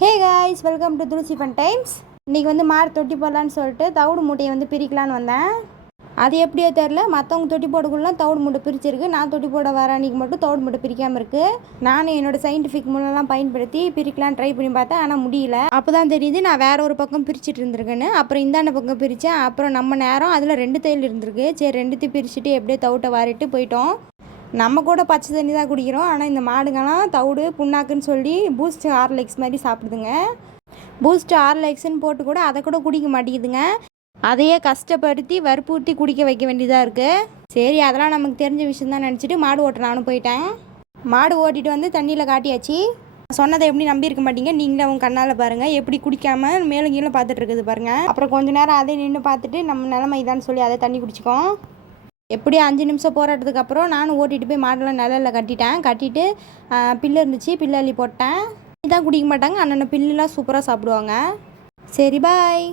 Hey guys, welcome to Thulasi fun times. இன்றைக்கி வந்து மாடு தொட்டி போடலான்னு சொல்லிட்டு தவிடு மூட்டையை வந்து பிரிக்கலான்னு வந்தேன். அது எப்படியோ தெரில, மற்றவங்க தொட்டி போடக்குள்ளலாம் தவிடு மூட்டை பிரிச்சிருக்கு. நான் தொட்டி போட வர அன்றைக்கி மட்டும் தவிடு மூட்டை பிரிக்காமல் இருக்குது. நான் என்னோடய சயின்டிஃபிக் மூலம்லாம் பயன்படுத்தி பிரிக்கலான்னு ட்ரை பண்ணி பார்த்தேன், ஆனால் முடியல. அப்போ தான் தெரியுது நான் வேறு ஒரு பக்கம் பிரிச்சுட்டு இருந்திருக்கேன்னு. அப்புறம் இந்தாண்ட பக்கம் பிரித்தேன். அப்புறம் நம்ம நேரம் அதில் 2 தையல் இருந்திருக்கு. சரி, 2த்தையும் பிரிச்சுட்டு எப்படியோ தவிட்டை வாரிட்டு போயிட்டோம். நம்ம கூட பச்சை தண்ணி தான் குடிக்கிறோம், ஆனால் இந்த மாடுங்கள்லாம் தவிடு புண்ணாக்குன்னு சொல்லி பூஸ்ட் ஹார்லிக்ஸ் மாதிரி சாப்பிடுதுங்க. பூஸ்ட் ஹார்லிக்ஸ்ன்னு போட்டு கூட அதை கூட குடிக்க மாட்டேங்குதுங்க. அதையே கஷ்டப்படுத்தி வற்புறுத்தி குடிக்க வைக்க வேண்டியதாக இருக்குது. சரி, அதெல்லாம் நமக்கு தெரிஞ்ச விஷயம் தான் நினச்சிட்டு மாடு ஓட்ட நானும் போயிட்டேன். மாடு ஓட்டிட்டு வந்து தண்ணியில் காட்டியாச்சு. சொன்னதை எப்படி நம்பியிருக்க மாட்டீங்க, நீங்களே அவங்க கண்ணால் பாருங்கள் எப்படி குடிக்காமல் மேலும் கீழே பார்த்துட்டு இருக்குது பாருங்கள். அப்புறம் கொஞ்சம் நேரம் அதே நின்று பார்த்துட்டு நம்ம நிலைமை இதான்னு சொல்லி அதை தண்ணி குடிச்சிக்கோம். எப்படி 5 நிமிஷம் போராட்டத்துக்கு அப்புறம் நானும் ஓட்டிகிட்டு போய் மாடெல்லாம் நிழலில் கட்டிட்டு பில்லு இருந்துச்சு, பில்லு அள்ளி போட்டேன். இதான் குடிக்க மாட்டாங்க, அண்ணன் பில்லுலாம் சூப்பராக சாப்பிடுவாங்க. சரி, பாய்.